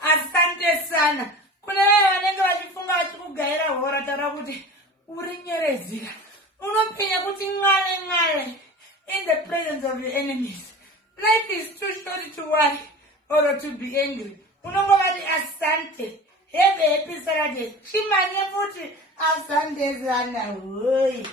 Asante sana. Kuna wewe wanenge wachifunga wachikugaira hora tara kuti urinyerezika. Unopinya kuti ngale in the presence of your enemies. Life is too short to worry or to be angry. Unongovati asante. Have a happy Saturday. Shimanye futhi asante sana. Hoi.